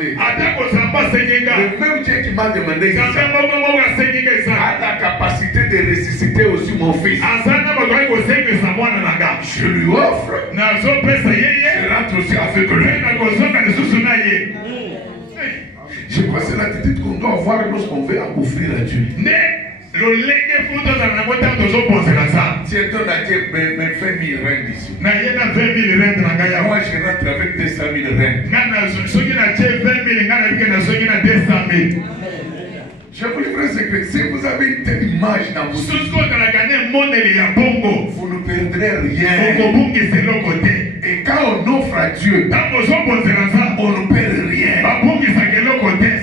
Le même Dieu qui m'a demandé ça a la capacité de ressusciter aussi mon fils. Je lui offre. Je rentre aussi avec lui. Je crois que c'est l'attitude qu'on doit avoir lorsqu'on veut offrir à Dieu. Si elle donne à Dieu 20 000 reines d'ici. Moi je rentre avec 200 000 reines. Je vous livre un secret. Si vous avez une telle image dans vous, vous ne perdrez rien. Et quand on offre à Dieu, on ne perd rien. Ce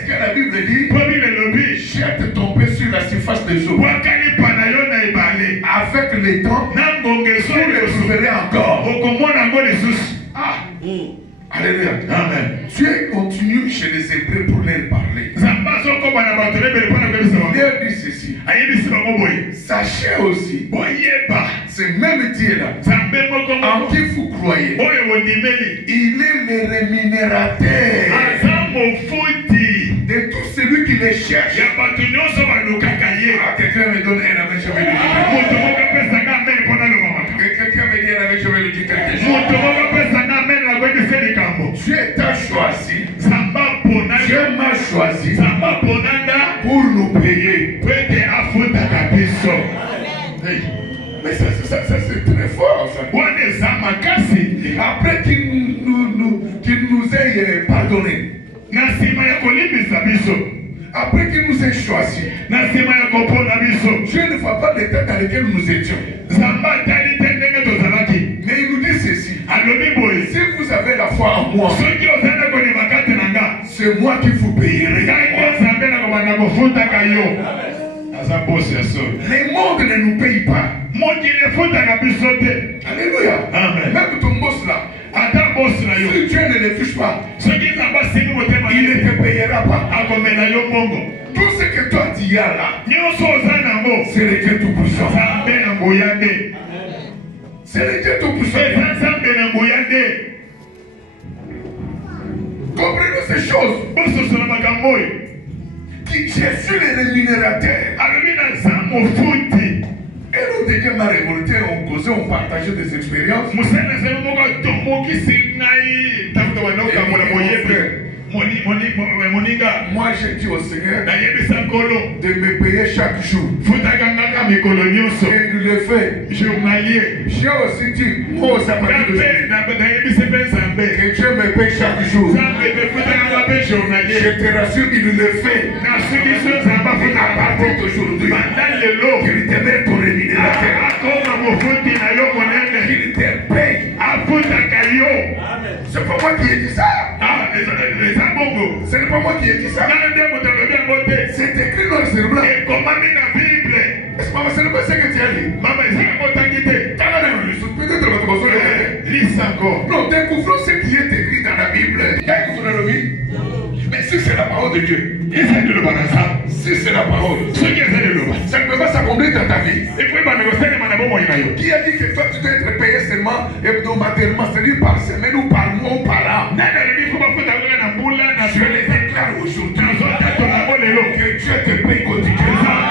que la Bible dit, jette ton pied sur la surface des eaux. Avec le temps, vous le trouverez encore. Ah. Alléluia. Amen. Dieu continue chez les Hébreux pour leur parler. Dieu dit ceci. Sachez aussi, ce même Dieu-là, en qui vous croyez, il est le rémunérateur de tout celui qui les cherche. Quelqu'un me donne un avec chemin quelqu'un me dit un avec chemin de quelque chose. Dieu t'a choisi. Dieu m'a choisi pour nous payer. Mais ça c'est très fort. Ça. Après qu'il nous ait pardonné. Après qu'il nous ait choisi. Dieu ne voit pas l'état dans lequel nous étions. Mais il nous dit ceci. Si vous avez la foi en moi, c'est moi qui vous payerai. Les mondes ne nous payent pas. Alléluia. Amen. Même ton boss là. Si Dieu ne les touche pas, il ne te payera pas. Tout ce que toi tu as là, c'est le Dieu Tout-Puissant. C'est le Dieu Tout-Puissant. Comprenez ces choses. Je suis le rémunérateur. Et nous, dès que ma révolté, on causait, on partageait des expériences. Moi, j'ai dit au Seigneur de me payer chaque jour. Et il le fait. J'ai aussi dit, moi, ça m'a dit que Dieu me paye chaque jour. Je te rassure, il le fait. À partir d'aujourd'hui, il te met ton rémunérateur. Il te paye. C'est pas moi qui ai dit ça. Ce n'est pas moi qui ai dit ça. C'est écrit dans le cérébral. Est-ce que c'est pas ce que tu as dit? Lis encore. Non, découvrons ce qui est écrit dans la Bible. Mais si c'est la parole de Dieu, si c'est la parole, ça ne peut pas s'accomplir dans ta vie. Qui a dit que toi tu dois être payé seulement hebdomadairement, c'est-à-dire par semaine ou par mois ou par an? Je les déclare aujourd'hui que Dieu te paye quotidiennement.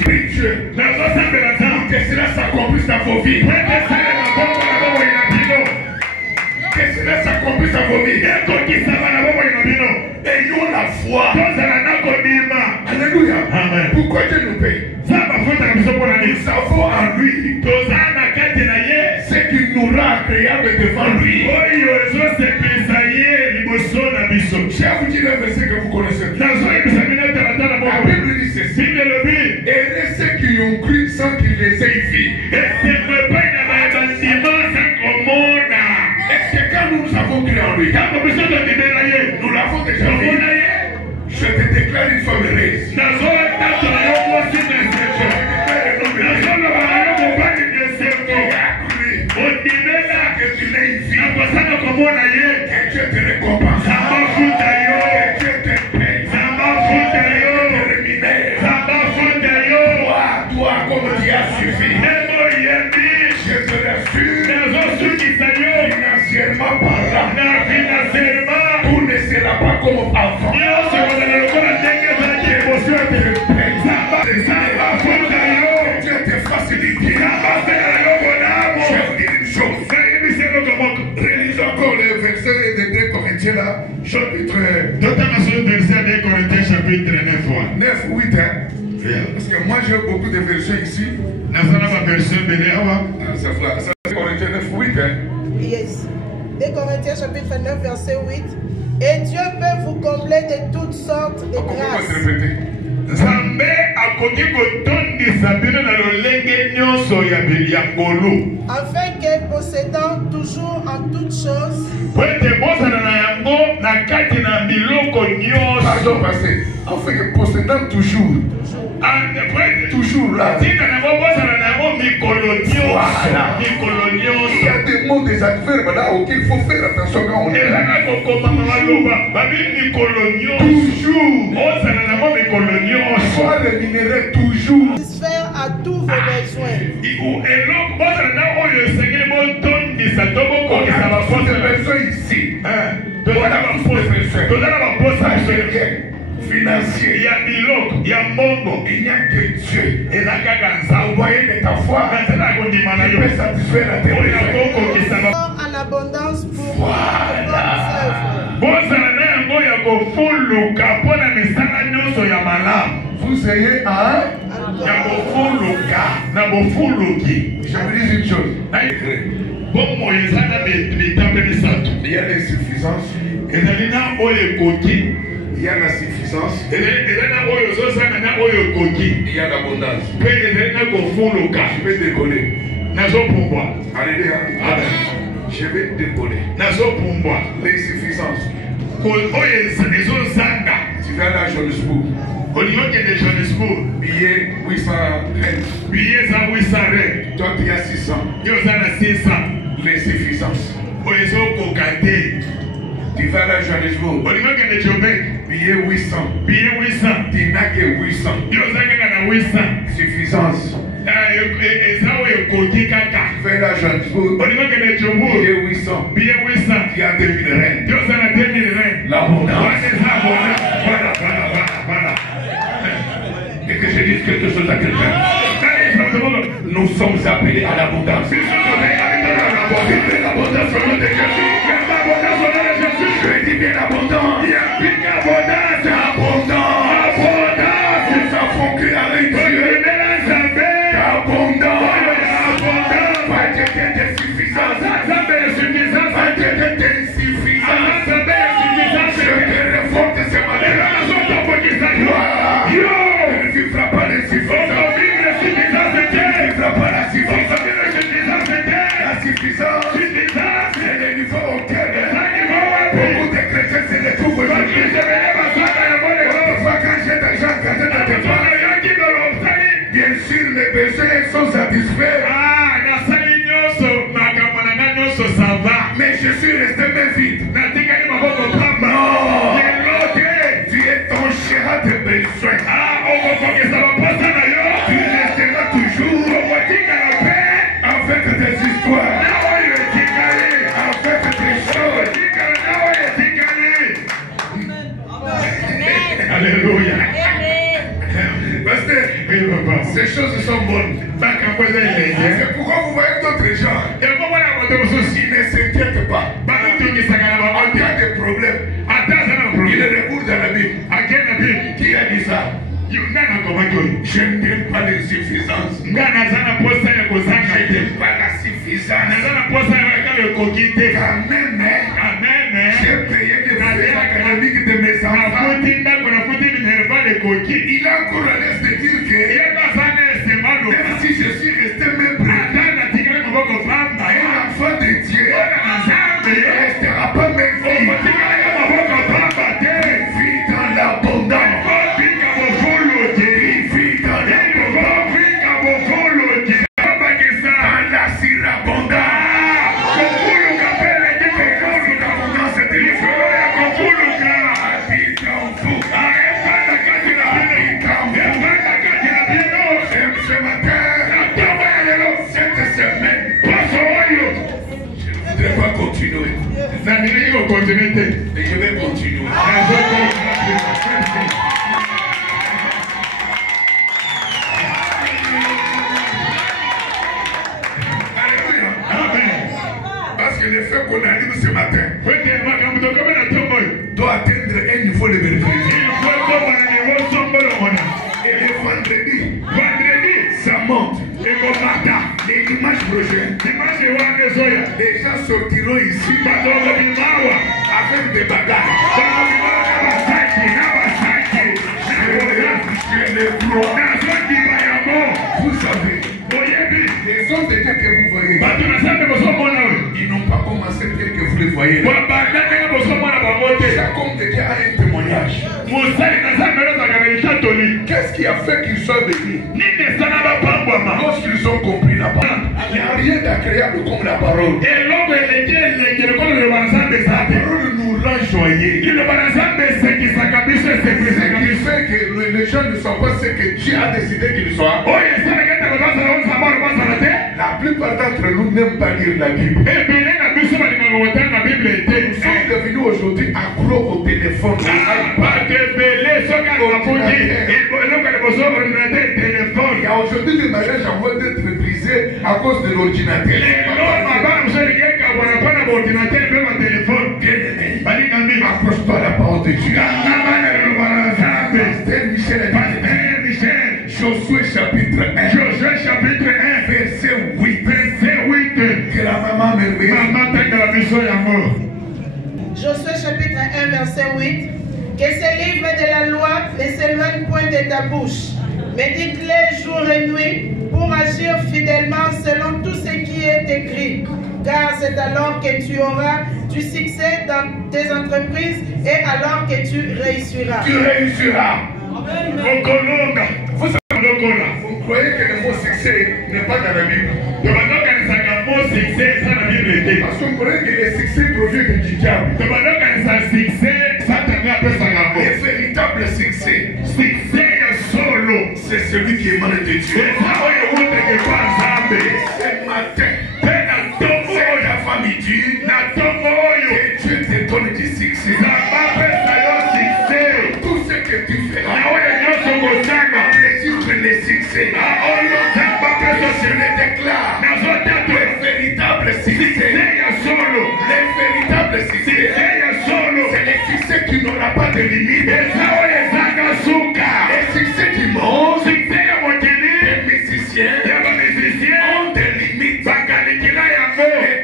Prie Dieu que cela s'accomplisse dans vos vies. Que cela s'accomplisse dans vos vies. Ayons la foi. Alléluia. Amen. Pourquoi Dieu nous paye? Nous avons en lui ce qui nous rend agréable devant lui. Je vais vous dire un verset que vous connaissez. La Bible dit ceci. Et ceux qui ont cru sans qu'ils les aient vus. Est-ce que quand nous avons cru en lui, nous l'avons déjà vu? Je te déclare une femme heureuse. Que tu l'aies vu. Que Dieu te récompense. Que Dieu te paye. Te rémunère. Toi, comme tu as suffi. Je te rassure. Financièrement parlant. Corinthiens là, chapitre 9, chapitre 9, 8. Parce que moi j'ai beaucoup de versions ici. Ça c'est Corinthiens 9, 8. Yes. 2 Corinthiens chapitre 9, verset 8. Et Dieu peut vous combler de toutes sortes de grâces. Afin que possédant toujours en toutes choses. Pardon, pasteur. Afin que possédant toujours. Toujours là. Il y a des mots, des adverbes là auxquels il faut faire attention quand on est là. Soit rémunéré toujours. Satisfaire à tous vos besoins. Ici. Financier. Il n'y a que Dieu. Et la vous voyez de ta foi. Il peut satisfaire la terre. En abondance pour voilà. Vous ayez un. Je vous dis une chose. Il y a l'insuffisance. Il y a la suffisance. Il y a l'abondance. Je vais décoller. Alléluia. Je vais décoller. L'insuffisance. Tu vas aller à Johannesburg. Billet 800 règles. Toi tu as 600. L'insuffisance. Tu vas aller à Johannesburg. Billet 800. Tu n'as que 800. Suffisance. Tu vas aller à Johannesburg. Billet 800. Tu as 2000 règles. L'abondance. Et que je dise quelque chose à quelqu'un. Nous sommes appelés à l'abondance. L'abondance au nom de Jésus. Je dis bien abondance. Abondance. Nous avons cru avec Dieu. Abondance. Pas de suffisance. Pas de insuffisance. Je te réforme ce matin. Ne vivra pas l'insuffisance. Ne vivra pas la suffisance. La suffisance, c'est le niveau auquel beaucoup de chrétiens se retrouvent aujourd'hui. Autrefois, quand j'ai d'argent, quand j'ai de dépenses, bien sûr, les besoins sont satisfaits. Mais je suis resté même vide. Non, tu es ton chéra de besoin. Tu resteras toujours avec des histoires, avec des choses. Alléluia. Parce que ces choses sont bonnes. C'est pourquoi vous voyez d'autres gens. Ils ne s'inquiètent pas. En cas de problème, il recourt dans la Bible. Qui a dit ça? Je n'aime pas l'insuffisance. Je n'aime pas la suffisance. Quand même, j'ai payé les frais académiques de mes enfants. Il a encore la laisse de dire que même si je suis resté même près, un enfant de Dieu ne restera pas même vie. Vie dans l'abondance. Continuer. Et je vais continuer. Alléluia. Parce que le fait qu'on qu'on anime ce matin doit atteindre un niveau de vérité. Et le vendredi, ça monte. Et dimanche prochain, les gens sortiront ici avec des bagages. Vous savez, les hommes de Dieu que vous voyez, ils n'ont pas commencé tel que vous les voyez. Chaque homme de Dieu a un témoignage. Qu'est-ce qui a fait qu'ils soient venus? Lorsqu'ils ont compris la parole. Il n'y a rien d'agréable comme la parole. La parole nous rend joyeux. Ce qui fait que les gens ne sont pas ce que Dieu a décidé qu'ils soient. La plupart d'entre nous n'aiment pas lire la Bible. Nous sommes devenus aujourd'hui accro au téléphone. Il y a aujourd'hui des mariages en voie d'être brisés à cause de l'ordinateur. Bien-aimé, accroche-toi à la parole de Dieu. Josué chapitre 1. Verset 8. Que la maman merveilleuse. Josué chapitre 1, verset 8. Que ces livres de la loi ne s'éloignent point de ta bouche, médite-les jour et nuit pour agir fidèlement selon tout ce qui est écrit. Car c'est alors que tu auras du succès dans tes entreprises et alors que tu réussiras. Tu réussiras. Vous croyez que le mot succès n'est pas dans la Bible? Parce qu'on croyait que le succès provient du diable. Le véritable succès, c'est celui qui émane de Dieu. Ce matin, c'est la famille dit que Dieu te donne du succès. Tout ce que tu feras, enregistre les succès. Je le déclare. Le véritable succès. Le véritable succès. C'est le succès qui n'aura pas de limite. Le succès du monde. Les musiciens ont des limites. Et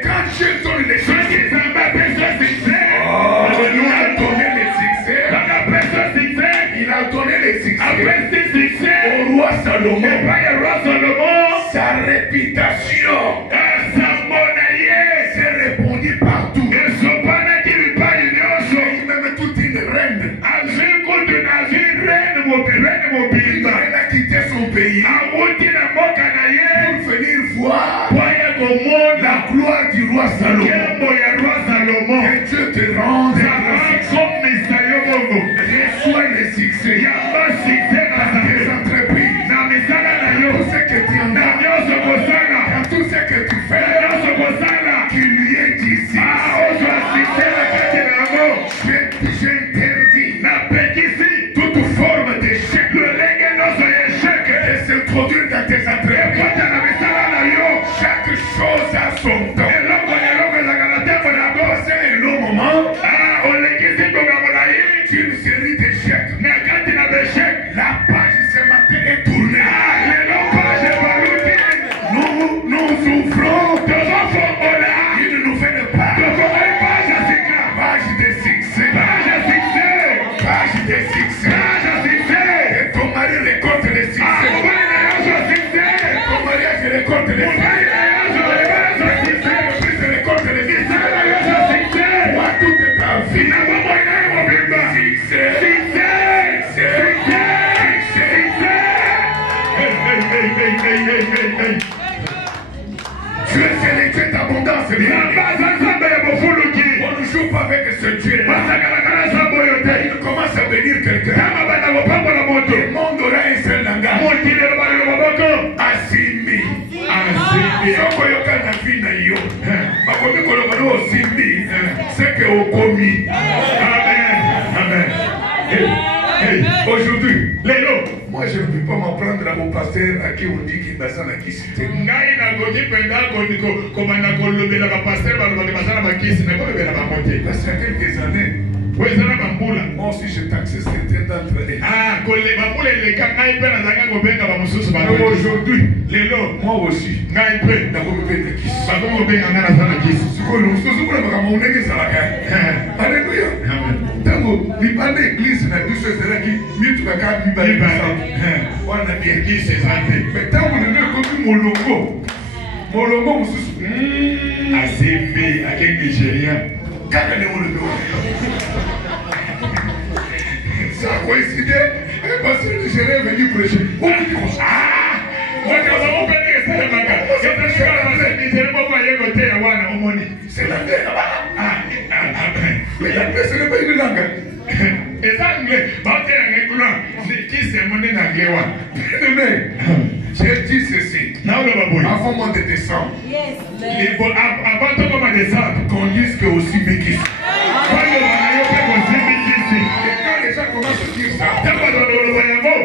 quand Dieu donne les succès, il a donné les succès. Il a donné les succès au roi Salomon. Sa réputation s'est répandue partout. Et même toute une reine. Il a quitté son pays pour venir voir la gloire du roi Salomon. Que Dieu te rende reçois les succès dans tes entreprises. Tout ce que tu en as, dans tout ce que tu fais, qu'il lui est d'ici. J'interdis toute forme d'échec de s'introduire dans tes entreprises. Chaque chose a son temps. C'est un long moment. Une série d'échecs. La page ce matin est tournée. Nous souffrons. Il ne nous fait pas. Page de succès. Page de succès. Et ton mari récolte les succès. Et ton mariage récolte les succès. Tu es sélectionné d'abondance. On ne joue pas avec ce Dieu. Il commence à venir quelqu'un. Le monde aura un seul langage. Asimi. C'est que au commis. Amen. Amen. Aujourd'hui, moi Moi, je ne peux pas m'en prendre au pasteur à qui on dit qu'il m'a sans acquis. Parce qu'il y a quelques années, moi aussi j'ai taxé certains d'entre eux. Mais aujourd'hui, moi aussi, alléluia. Tango, l'ipande église na biso ezalaki mitu kaka mibale wana bi église ezante. Mais tango le komi molongo mosusu asembe ake Nigeria kaka ne molongo. Ça a coïncidé parce que le Nigeria est venu prêcher. C'est la terre là-bas. Mais la terre, ce n'est pas une langue. Les Anglais, j'ai dit ceci. Avant moi de descendre, qu'on dise que aussi Békis. Et quand les gens commencent à dire ça,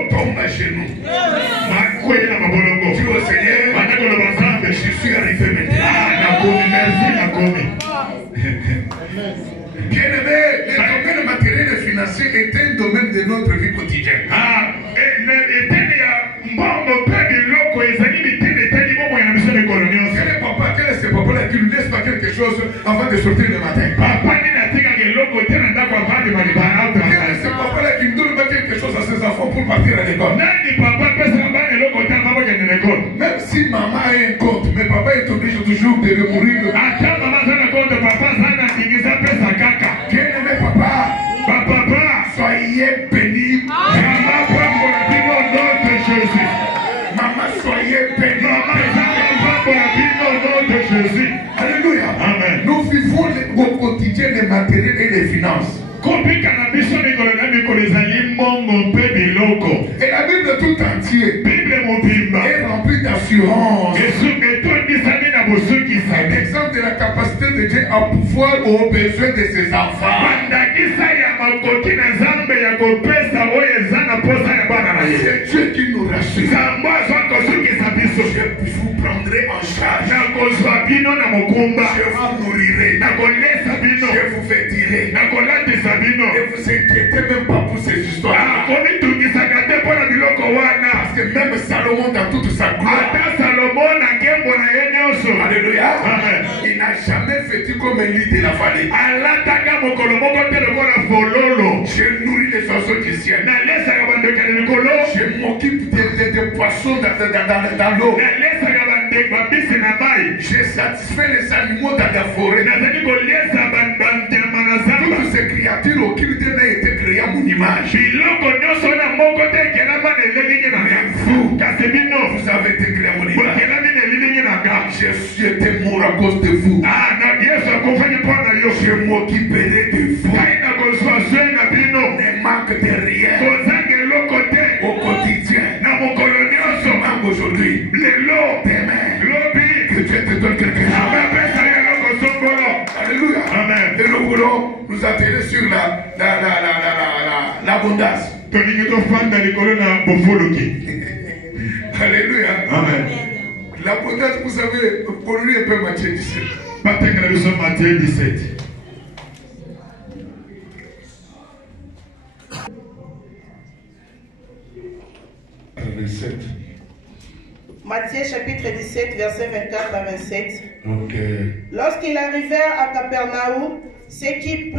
tombe chez nous. Tu vois, Seigneur, je suis arrivé maintenant. Bien aimé, le domaine matériel et financier est un domaine de notre vie quotidienne. Quel est ce papa-là qui ne laisse pas quelque chose avant de sortir le matin? Quel est ce papa-là qui ne donne pas quelque chose à ses enfants pour partir à l'école? Même si maman a un compte, mais papa est obligé toujours de le mourir. Bien aimé papa, soyez béni. Maman, soyez béni. Alléluia. Amen. Nous vivons au quotidien les matériels et les finances. Et la Bible tout entière est remplie d'assurance. Un exemple de la capacité de Dieu à pouvoir aux besoins de ses enfants. C'est Dieu qui nous rassure. Je vous prendrai en charge. Je vous nourrirai. Je vous vêtirai. Ne vous inquiétez même pas pour ces histoires. Parce que même Salomon dans toute sa gloire, alléluia, il n'a jamais vêtu comme un lit de la vallée. Je nourris les oiseaux du ciel. Je m'occupe des poissons dans l'eau. J'ai satisfait les animaux dans la forêt. Toutes ces créatures, aucune d'elles n'a été créée à mon image. Vous avez été créés à mon image. Je suis été mort à cause de vous. Je m'occuperai de vous. Ne manque de rien. Au quotidien. Aujourd'hui. Demain. Que Dieu te donne quelque chose. Alléluia. Amen. Et nous voulons nous atterrir sur l'abondance. Alléluia. Amen. L'abondance, vous savez, pour lui, un peu Matthieu 17. Matthieu 17. Matthieu chapitre 17, verset 24 à 27. Okay. Lorsqu'ils arrivèrent à Capernaum, ceux qui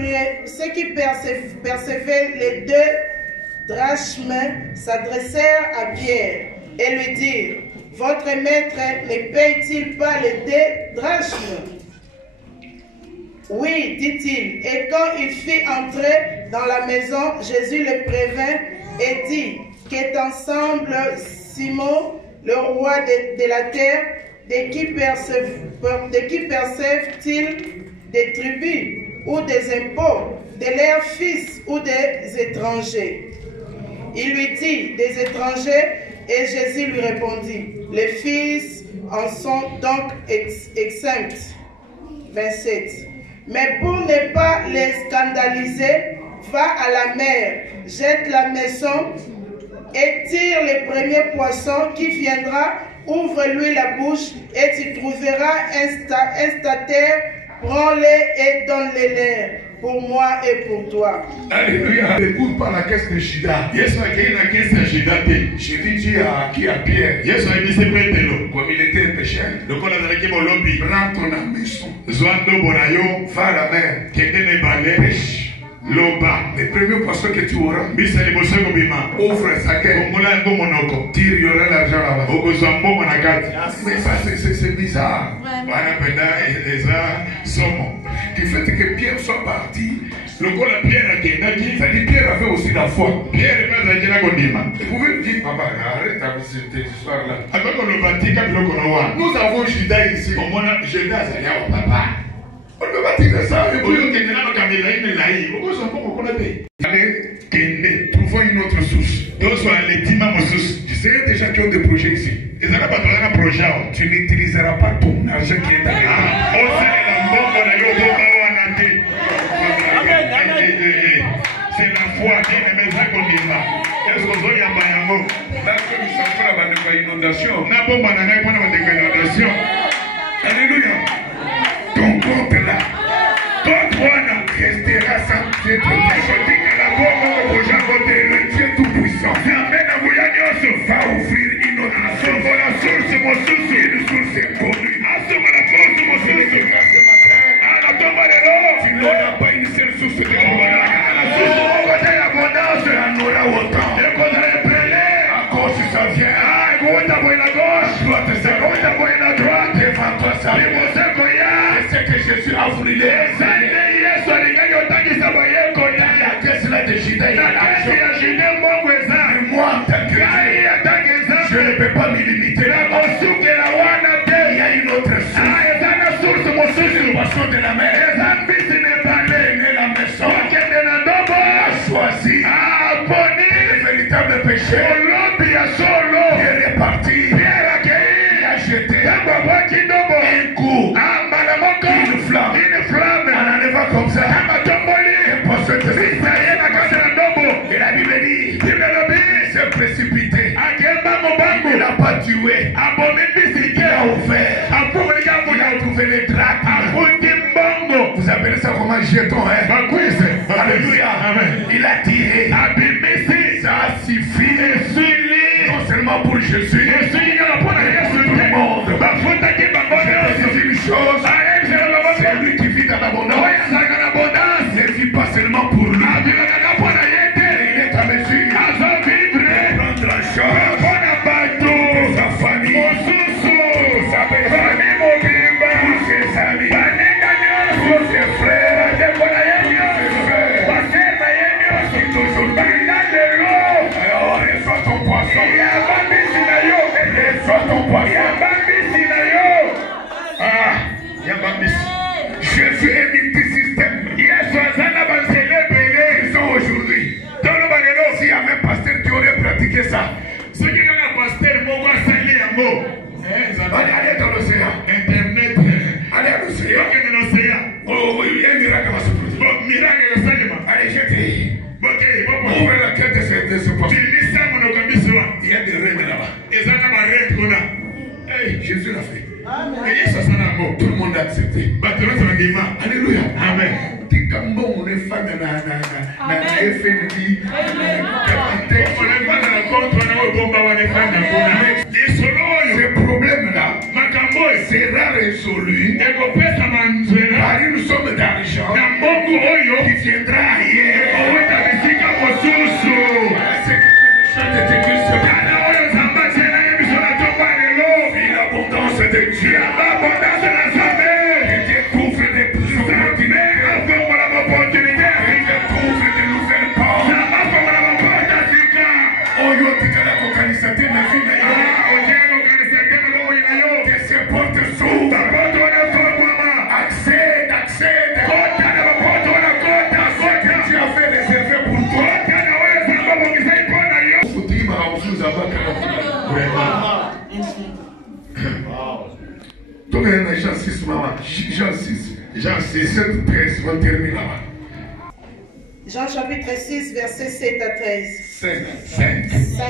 percevaient les 2 drachmes s'adressèrent à Pierre et lui dirent: votre maître ne paye-t-il pas les 2 drachmes? Oui, dit-il. Et quand il fit entrer dans la maison, Jésus le prévint et dit: qu'est ensemble Simon, le roi de la terre, de qui percèvent-ils des tribus ou des impôts, de leurs fils ou des étrangers? Il lui dit: des étrangers. Et Jésus lui répondit: les fils en sont donc exempts. 27. Mais pour ne pas les scandaliser, va à la mer, jette la maison et tire les premiers poissons qui viendra, ouvre-lui la bouche et tu trouveras un statère, prends-les et donne-les pour moi et pour toi. Alléluia. Ne cours pas la caisse de Shida. Yesu akei na kesi ya shida te. Jésus dit à qui à Pierre, Yesu ayebisi Petelo. comme il était un pécheur, Lokola azalaki molobi. prends ton maison, Zwa ndombo na yo. va à la mer, Kende na ebale. pêche. Loba. Les premiers poissons que tu auras, Mbisa liboso ekobima. ouvre un saquet, Kongola yango monoko. tire, il y aura l'argent là-bas. Okozwa mbongo na kati. Mais ça, c'est bizarre. Wana penda eza somo. Du fait que Pierre soit parti, Lokola Pierre akendaki. ça dit Pierre avait aussi la foi. Pierre mpe azalaki na kondima. Vous pouvez me dire, papa, arrête avec cette histoire-là. Akoki koloba tika biloko na wana. Nous avons Judas ici. Omona Juda azali awa papa. On ne peut pas dire ça. Et puis, Oyokende na makambo elai na elai. Okozwa mbongo kuna te. allez, kende, trouvons une autre source. Tozwa letima mosusu. Tu sais déjà qui ont des projets ici. Ezaka bato baza na projet awa. Tu n'utiliseras pas ton argent qui est dans l'État. Osalela mbongo na yo boka wana te. C'est la foi qui ne eza kondima. Est-ce que ozoyamba yango? Là, comme ils s'en font la bande de inondation. Na bomba na ngai mpona bandeko ya inondation. Alléluia. Ton compte là, compte wana restera sans être Kotikala bongo kokoja kote. le Dieu tout-puissant Nzambe na nguya nyonso va ouvrir une autre source. asokola source mosusu. Une source inconnue. Asokola source Je mosusu. te grâce ce matin. Anatomba lelo. Tu n'auras pas une seule source de bonheur. Source moko te ya abondance. Tu en auras autant. Ekozala epele. À cause de ça vient. Ekouta boye na gauche. Droite et Ekouta boye na droite. devant toi ça. Liboso ekoya. C'est que Jésus a brûlé. Eza nde Yesu alingaki otangisa bayeko La ya. caisse là de Judas, il y a Na kesi l'argent. ya Jude mbongo eza. Moi, en tant que Ngai Dieu, atange je ne Nzambe. peux pas me limiter là. Nakosukela wana te. Il y a une autre source. Eza na source mosusu. Poisson de la mer. Eza mbisi na ebale. Prenez la maison. Okende na ndombo. A choisi Aponi. le véritable péché. Olobi ya solo. Il est reparti. Pierre akei. Il a jeté Tango abwaki ndombo. un coup. Mbala moko. Une flamme. Une flamme. En enlevant comme ça. Kama tomboli. Un poisson de Visa ye na kati na ndombo. Et la Bible dit, Bible elobi. il s'est précipité. Akemba mobangu. Il n'a pas tué. Abomi mbisi Il a ke. ouvert. Afungulika Il a mbuya. trouvé les drachmes. Afundi mbongo. Vous appelez ça comment jeton, hein? Bakwise. Alléluia. Amen. Il a tiré. Abimisi. Ça suffit. Esili. Non seulement pour Jésus, Esili nyonso mpona Yesu tout le te. monde. Bafutaki bango nyonso. C'est une chose. Ayebisela bango C'est nyonso. lui qui vit dans l'abondance. Oyo azalaka na abondance. Ne vit pas seulement pour lui. Avilakaka mpona ye te. Il est à mesure Azovivre. de prendre la charge Mpona bato. de sa famille, Mosusu. sa belle Fami mobimba. pour ses amis, Baninga nyonso. pour ses frères. Bandeko na ye nyonso. Baser na ye nyonso. Banda lelo. Alors, reçois ton poisson. Yamba mbisi na yo. Reçois ton poisson. Yamba mbisi na yo. Ah, yamba mbisi. Jésus est multisystème. Yesu aza na banzela ebele. Ils sont aujourd'hui. Toloba lelo. S'il y avait un pasteur qui aurait pratiqué ça, Soki kaka paster moko asali yango. allez dans l'océan. Internet. Allez à l'océan. Okende na océan. Oh oui, il y a un miracle va se produire. Bon, miracle ekosalema. Allez, jetez. Bokei, boko. Ouvrez la quête de ce poisson. Tilisa monoko mbisi wa. Il y a des règles là-bas. Eza na barete kuna. Hey, Jésus l'a fait. Et Yesu asala yango. Tout le monde a accepté. Bato nyonso bandima. Alléluia. Amen. Tikambo unefanya na FNB. Olefanda na compte wana oyo bomba wana efanda kuna. Lisolo oyo. Ce problème-là Makambo oyo. sera résolu Ekopesama nzela. par une somme d'argent Na mbongo oyo. qui viendra ailleurs. Oweta bisika mosusu. Voilà ce que fait des choses de Dieu. Tala oyo Nzambe atiela ye biso na tomba lelo. Et l'abondance de Dieu. Abondance na Nzambe. Il découvre des opportunités. Afongola maopportunité ya Il sika. découvre de nouvelles portes. Nzambe afongola maporte ya sika. Oyo tikala kokanisa te na vie na yo. Otiela kokanisa te na bomoi na yo. Que ces portes s'ouvrent. Baporte wana efungwama. Accède, accède. Kota na baporte wana kota. Ce que Dieu a fait réservé pour toi. Kota na oyo Nzambe abongisaki mpo na yo. Kutima hausuza mpaka na Donc, il y a Jean 6, maman. Jean 6. Jean 6. Cette presse va terminer là-bas. Jean chapitre 6, versets 7 à 13. 5. 5.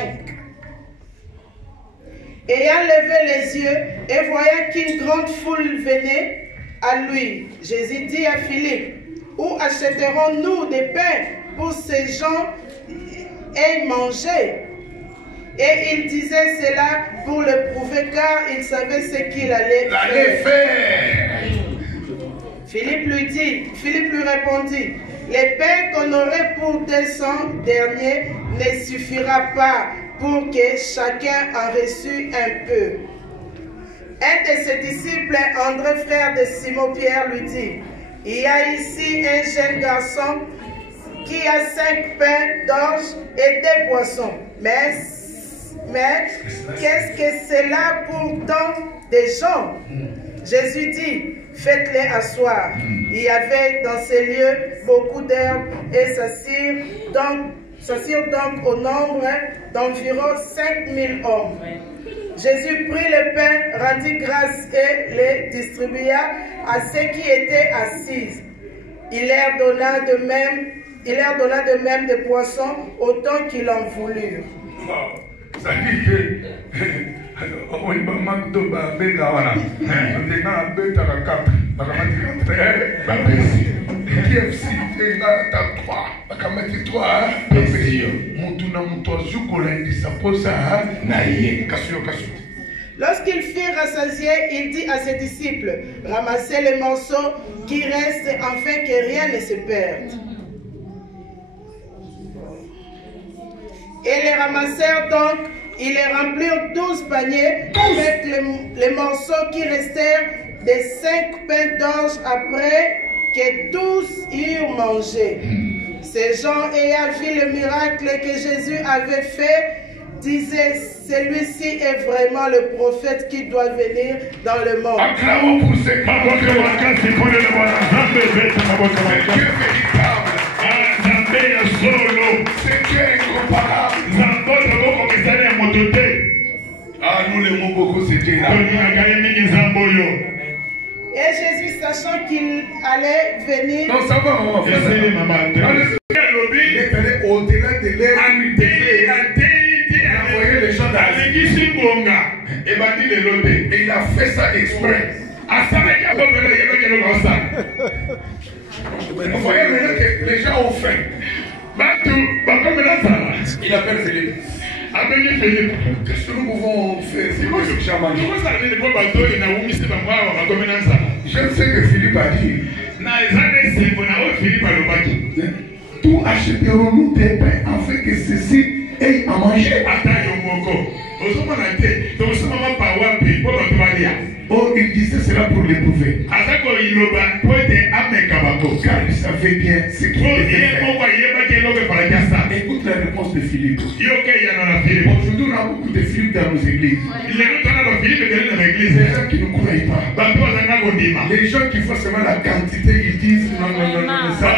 Ayant levé les yeux et voyant qu'une grande foule venait à lui, Jésus dit à Philippe, où achèterons-nous des pains pour ces gens et manger? Et il disait cela pour le prouver car il savait ce qu'il allait faire. Philippe lui répondit, les pains qu'on aurait pour 200 derniers ne suffira pas pour que chacun en reçût un peu. Un de ses disciples, André, frère de Simon-Pierre, lui dit, il y a ici un jeune garçon qui a 5 pains d'orge et 2 poissons. Mais qu'est-ce que c'est là pour tant de gens? Jésus dit, faites-les asseoir. Il y avait dans ces lieux beaucoup d'herbes et s'assirent donc au nombre d'environ 5000 hommes. Jésus prit le pain, rendit grâce et les distribua à ceux qui étaient assis. Il leur donna de même des poissons autant qu'ils en voulurent. Ça dit que on va manquer de babéga voilà. On est dans le ta carte, on va mettre 4 KFC et là t'as 3, on va mettre 3 babéga. Montuna montozu kolendi saposa na yé kasio. Lorsqu'ils furent rassasiés, il dit à ses disciples, ramassez les morceaux qui restent afin que rien ne se perde. Et les ramassèrent donc, ils les remplirent 12 paniers avec les morceaux qui restèrent des 5 pains d'orge après que tous eurent mangé. Ces gens ayant vu le miracle que Jésus avait fait, disaient, celui-ci est vraiment le prophète qui doit venir dans le monde. Acclamons pour ce Dieu véritable. C'est Dieu incomparable. Ah, nous l'aimons beaucoup, c'est Dieu là. Et Jésus, sachant qu'il allait venir, Non, ça va, on va faire ça. Il est allé au-delà de l'air. Il a envoyé les gens dans et il a fait ça exprès. Vous voyez maintenant que les gens ont faim. Il appelle Philippe. Qu'est-ce que nous pouvons faire? C'est quoi ce que j'ai mangé? Je sais que Philippe a dit. Tout achèterons-nous des pains afin que ceci ait à manger. Oh, il disait cela pour l'éprouver. Car il savait bien ce qu'il devait faire. Écoute la réponse de Philippe. Aujourd'hui, on a beaucoup de Philippe dans nos églises. Les gens qui ne croient pas. Les gens qui font seulement la quantité, ils disent non, ça.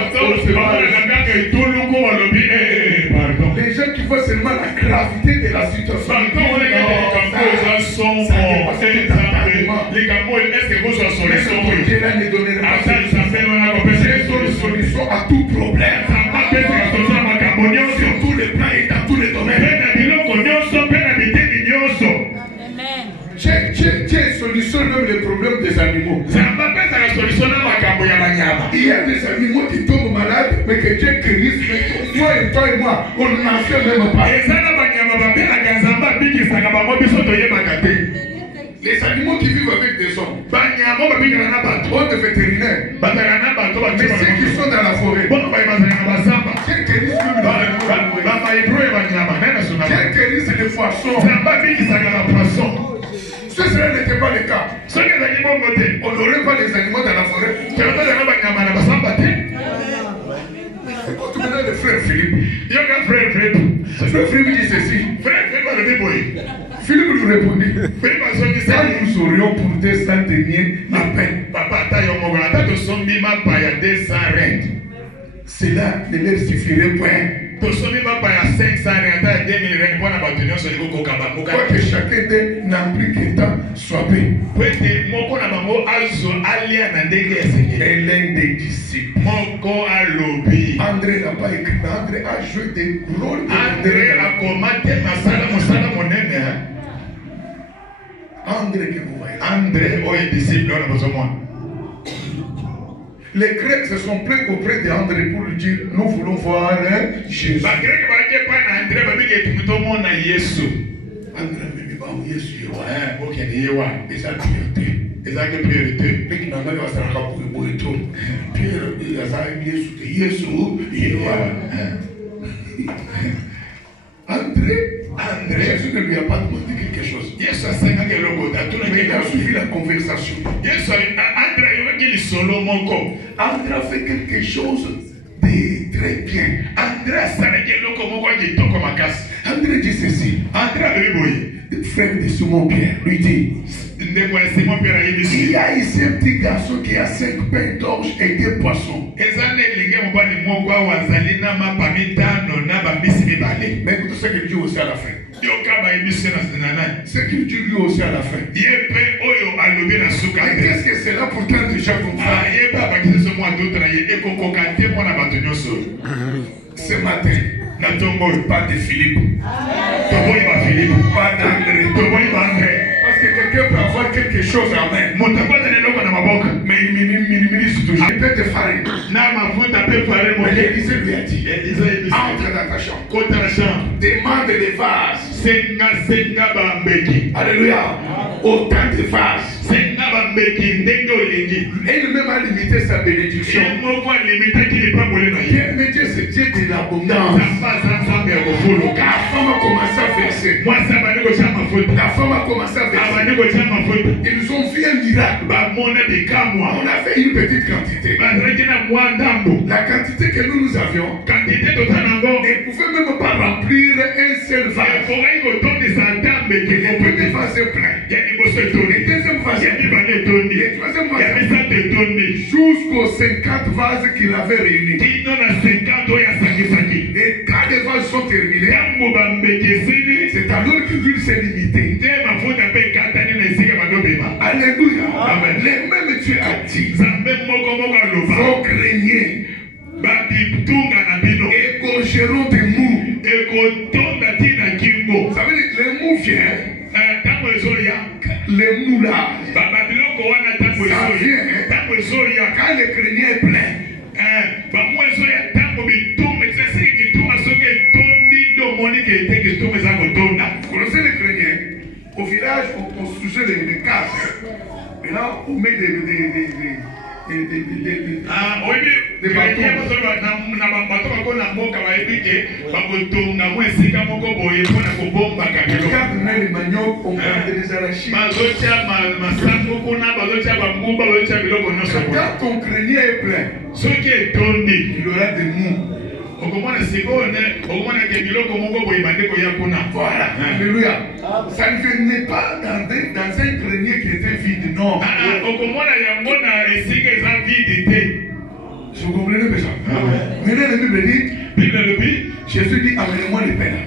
Les gens qui voient seulement la gravité de la situation. Dieu là ne donnera pas solution à tout problème. Sur tous les plans et dans tous les domaines. Dieu solutionne même les problèmes des animaux. Il y a des animaux qui tombent malades, mais que Dieu guérisse. Mais toi et moi, on n'en fait même pas. Les animaux qui vivent avec des hommes, ont des vétérinaires, mais ceux qui sont dans la forêt, Dieu guérisse les poissons. Ce n'était pas le cas. On n'aurait pas les animaux dans la forêt. Écoute maintenant le frère Philippe. Le frère Philippe dit ceci. Philippe lui répondit, quand nous aurions pour 200 deniers à peine, cela ne leur suffirait point. Quoi que chacun d'eux n'en prit qu'étant soifé. Et l'un des disciples, André n'a pas écrit, mais André a joué des rôles. André a commenté Masala Monene. André que vous voyez. André, est disciple, on a besoin de moi. Les Grecs se sont plaints auprès d'André pour lui dire, nous voulons voir Jésus. Les Grecs ne pas André, mais tout le monde a Jésus. André, mais pas Jésus. Ok, et ça priorité. Et ça que priorité. Mais qui n'a pas pour et tout. Pierre, il a ça, Jésus. André, Jésus ne lui a pas demandé quelque chose. Mais il a suivi la conversation. André a fait quelque chose de très bien. André dit ceci. Frère de Simon Pierre lui dit, il y a ici un petit garçon qui a 5 pains d'orge et 2 poissons. Mais écoutez ce qu'il dit aussi à la fin. Ce qu'il dit lui aussi à la fin. Qu'est-ce que c'est là pour tant de gens comme ça? Ce matin, pas de Philippe. Pas d'André. Parce que quelqu'un peut avoir quelque chose en main. Mais il minimise toujours. Il peut te fariner. Mais l'Élysée lui a dit, entre dans ta chambre. Demande des vases. Alléluia. Autant de vases. Et lui-même a limité sa bénédiction. Bien, mais Dieu, c'est Dieu de l'abondance. La femme a commencé à verser. La femme a commencé à verser. Ils ont vu un miracle. On a fait une petite quantité. La quantité que nous avions, ne pouvait même pas remplir un seul vase. Le premier vase est plein. Le deuxième vase est plein. Le troisième vase est plein. Jusqu'aux 50 vases qu'il avait réunis. Et quand les vases sont terminés, c'est alors que l'huile s'est limitée. Alléluia. Amen. Les mêmes Dieu a dit, vos greniers égorgeront des mous. Vous savez, les mous viennent. Les mous là, ça vient quand le grenier est plein. Vous connaissez les greniers? Au village, on construisait des cases. Mais là, on met des les manioc, on garde les arachides. Quand ton grenier est plein, il y aura des mous. Voilà. Alléluia. Ça ne venait pas dans un grenier qui était vide, non. Vous comprenez déjà? Maintenant, la Bible dit, Jésus dit, amenez-moi les peines.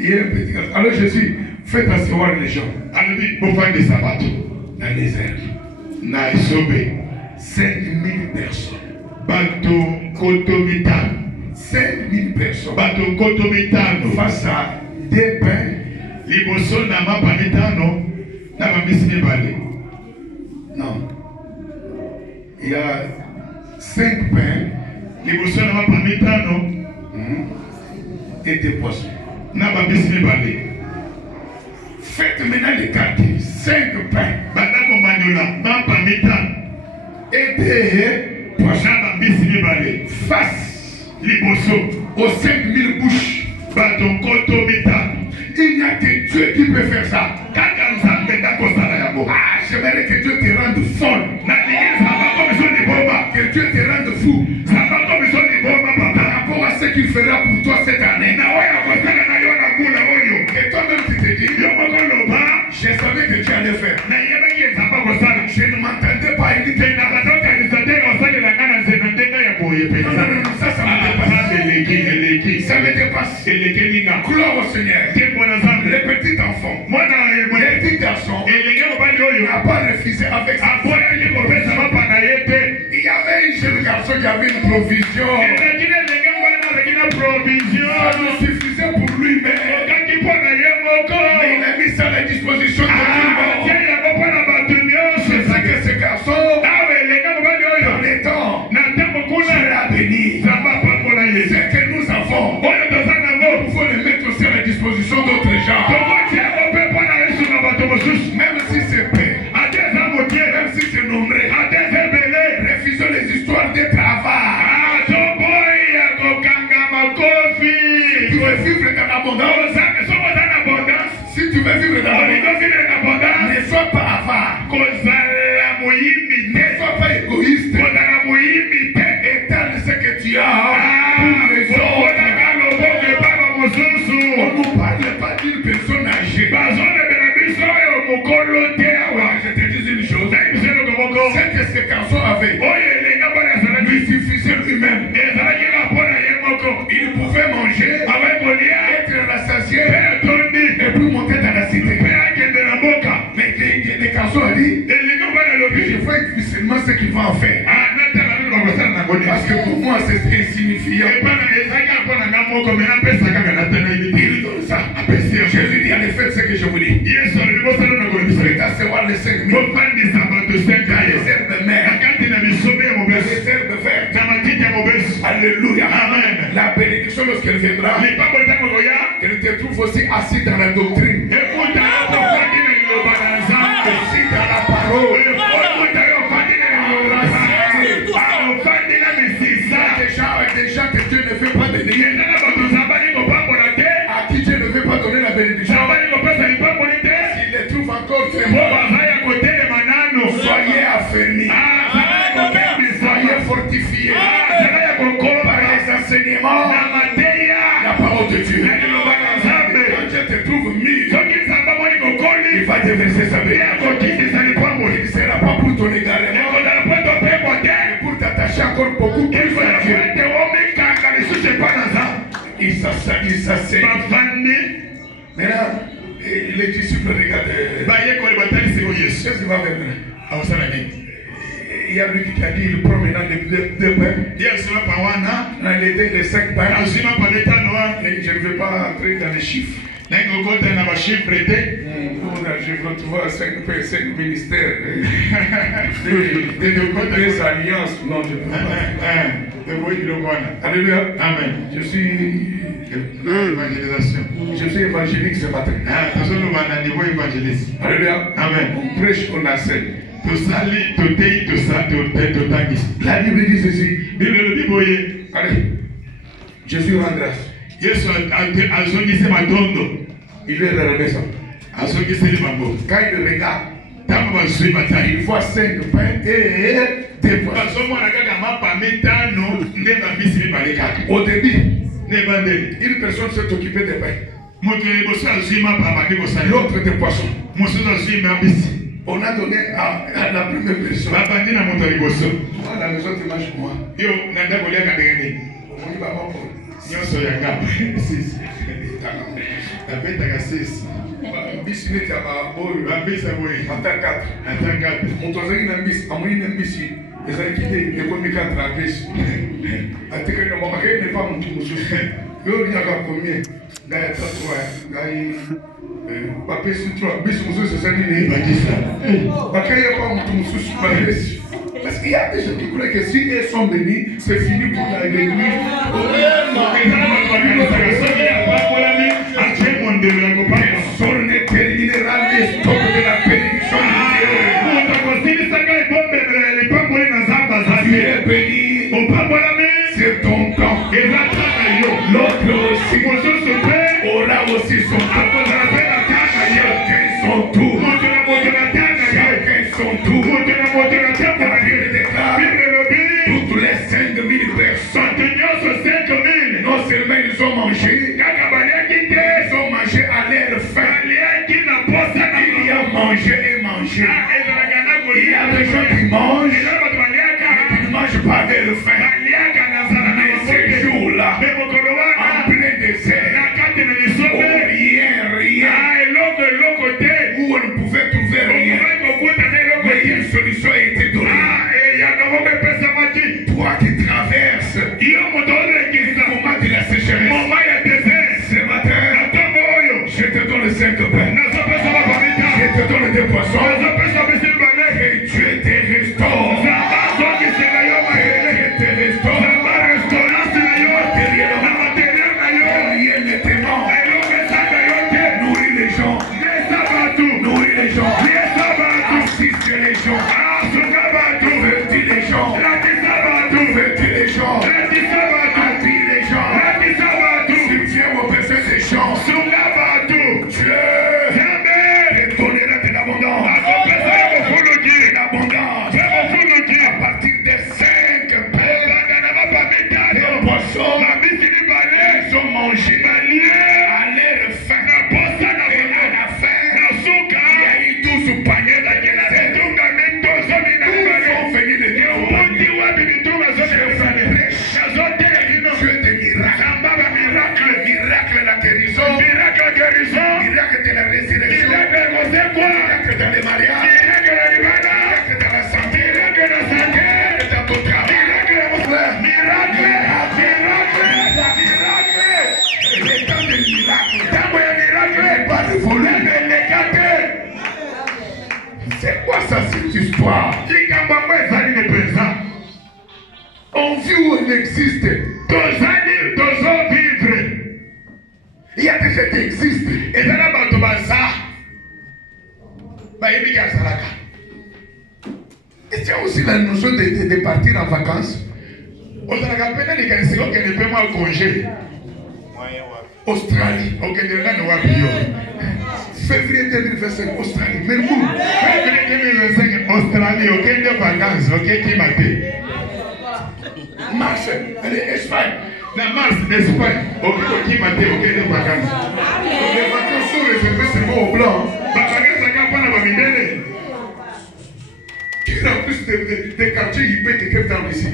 Il y a un petit garçon. Alors Jésus, faites asseoir les gens. Dans les airs. 5000 personnes. 5000 personnes. Face à des pains. Non. Il y a 5 pains. Et des poissons. Faites maintenant les quartiers. 5 pains. Et des poissons. Face aux 5000 bouches. Il n'y a que Dieu qui peut faire ça. J'aimerais que Dieu te rende folle. Que Dieu te rende fou. Par rapport à ce qu'il fera pour toi cette année. Et toi-même tu te dis, je savais que tu allais faire. Je ne m'entendais pas. Ça me dépasse. Gloire au Seigneur. Les petits enfants, les petits garçons, n'a pas refusé avec ça. Il y avait une ceux qui avaient une provision. Ça nous suffisait pour lui-même. Mais il a mis ça à la disposition de tout le monde. C'est ça que ce garçon, dans les temps, sera béni. C'est que nous avons. Nous pouvons les mettre aussi à la disposition d'autres gens. Même si c'est peu, même si c'est nombreux, refusons les histoires d'être avares. Tu veux vivre dans l'abondance. Si tu veux vivre dans l'abondance, ne sois pas avare. Ne sois pas égoïste. Étale ce que tu as pour les autres. On ne parle pas d'une personne âgée. Je te dis une chose. C'est que ce garçon avait. Lui suffisait lui-même. Il pouvait manger, être rassasié et puis monter dans la cité. Mais les garçons ont dit, je vois seulement ce qu'il va en faire. Parce que pour moi c'est insignifiant. Jésus dit en effet ce que je vous dis. Vous allez recevoir les 5 000. Les herbes mères. Les herbes vertes. Alléluia. Amen. La bénédiction lorsqu'elle viendra, qu'elle te trouve aussi assis dans la doctrine. Assis dans la parole. Des gens que Dieu ne fait pas bénir. À qui Dieu ne veut pas donner la bénédiction. S'il les trouve encore très bons, soyez affermis. Soyez fortifiés par les enseignements, la parole de Dieu. Quand Dieu te trouve mis, il va déverser sa bénédiction. Il ne sera pas pour ton égarement, mais pour t'attacher encore beaucoup plus à Dieu. Il s'assène. Maintenant, les disciples regardent. Qu'est-ce qui va venir? Il y a lui qui a dit, il prend maintenant deux pains. Il a les 5 pains. Je ne vais pas entrer dans les chiffres. Je retrouve 5 pains, 5 ministères. Des alliances. Non, je ne peux pas. Alléluia. Amen. Je suis évangélique ce matin. Alléluia. Amen. On prêche, on enseigne. La Bible dit ceci. Allez. Jésus rend grâce. Il est reconnaissant. Quand il regarde, il voit 5 pains et 2 poissons. Au début, une personne s'est occupée des pains. L'autre des poissons. On a donné à la première personne. À la maison tu manges moi. Mbisi neti ababoyo ata 4 moto azali na mbisi amoni na mbisi ezalaki te ekomi 4 apesi atikali na mama kene pa motu mosusu yo oliaka combien ngai ata 3 ngai bapesi 3 mbisi mosusu ezali nini bakaya pa motu mosusu bapesi. Parce qu'il y a des gens qui croient que si ils sont bénis, c'est fini pour l'église. Personne ne terminera les stocks de la bénédiction de Dieu. Tu es béni, c'est ton temps. L'autre aussi aura aussi son temps. Chacun son tour. Chacun son tour. Toutes les 5 000 personnes, non seulement ils ont mangé, ils ont mangé à leur faim. Il y a mangé et mangé. Il y a des gens qui mangent, mais qui ne mangent pas avec on existe. Il y a des gens qui existent. Et là, il y a aussi la notion de partir en vacances. On a rappelé les gens qui ne peuvent pas congé. Australie, février 2025, Australie, Melbourne. Février 2025, Australie, ok, des vacances, ok, qui m'a dit. Mars, allez, Espagne. La Mars, Espagne, ok, qui m'a dit, ok, des vacances. Les vacances sont réservées seulement aux blancs. Qui a plus de quartiers hippiques que Cape Town ici?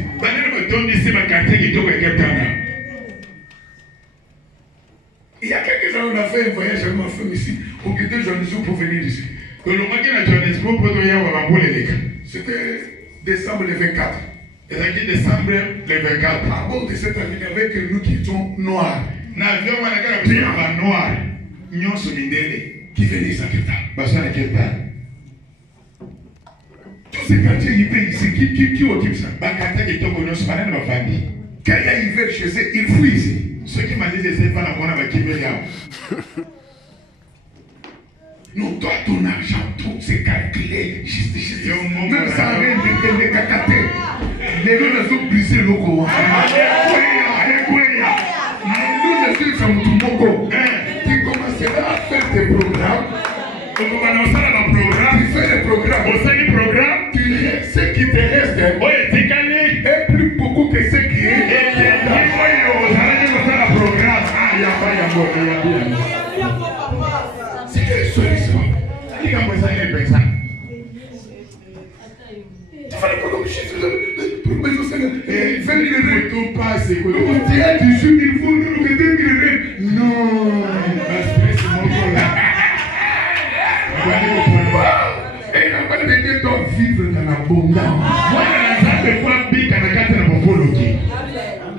Il y a quelques années, on a fait un voyage avec ma femme ici, pour quitter Johannesburg pour venir ici. C'était décembre le 24. Et décembre le 24. À bord de cette année, avec nous qui étions noirs. Noirs. Qui venaient ici à Cape Town. Tous ces quartiers hippiques ici, qui occupent ça? Quand il y a hiver chez eux, ils fuient ici. Ceux qui m'ont dit que c'est pas la bonne avec qui me non, toi, ton argent, tout c'est calculé. Juste. Même ça arrive de les cacater. Les loups ne sont brisés le locaux. Les loups ne sont tout moko. Tu commenceras à faire tes programmes. Tu fais les programmes. Ce qui te reste est plus beaucoup que ce qui est. C'est quelle solution? Tu fais le programme chiffre. Non. Et la validité doit vivre dans l'abondance.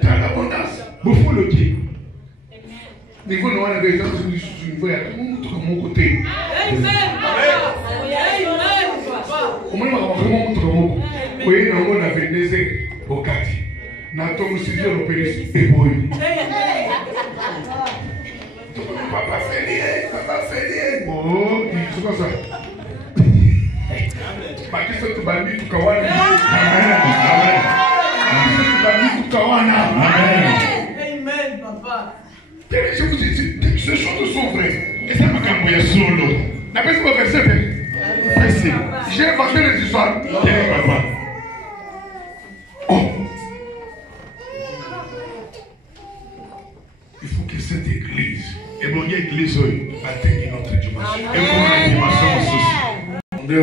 Dans l'abondance. Niveau nous on avait déjà sur niveau il y a mon côté. Au moins on va mon oui on a fait des au quartier. Nato musije au péris et boy. Papa fait. Oh, c'est quoi ça? Baki sotu bami tukawana. Amen. Bami tukawana. Amen, papa. Je vous dis, ces choses sont vraies. Et ça m'a camboyé solo. La personne va verser. Merci. J'ai inventé les histoires. Papa. Oh. Il faut que cette église, et bon, il y a église, atteigne notre dimension. Et pour la dimension aussi. Le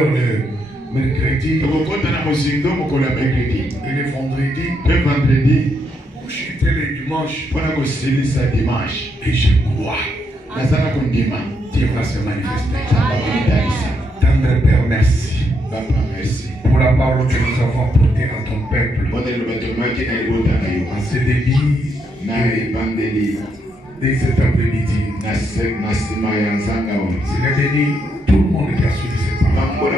mercredi. Et le vendredi. J'étais le dimanche. Et je crois. Dieu va se manifester. Tendre Père, merci. Pour la parole que nous avons apportée à ton peuple. En ce début de cet après-midi. C'est béni tout le monde qui a suivi cette parole.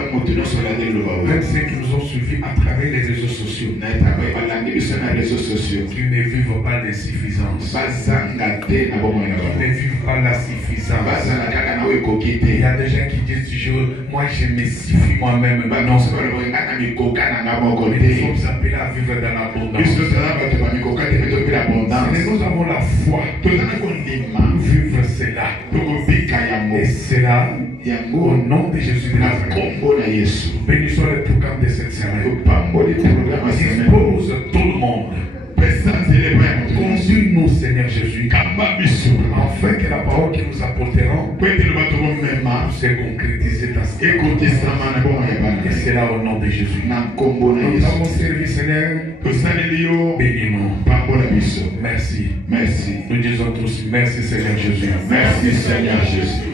Même ceux qui nous ont suivis à travers les réseaux sociaux. Qui ne vivent pas l'insuffisance. Qui ne vivent pas la suffisance. Il y a des gens qui disent toujours, moi je me suffis moi-même. Non, nous sommes appelés à vivre dans l'abondance. Nous avons la foi. Nous vivons cela. Et cela, au nom de Jésus de Nazareth. Bénissons le programme de cette semaine. Dispose tout le monde. Conduis-nous, Seigneur Jésus, afin que la parole que nous apporterons se concrétise dans ce et c'est là au nom de Jésus. Nous avons servi, Seigneur. Bénis-nous. Merci. Nous disons tous merci, Seigneur Jésus. Merci, Seigneur Jésus.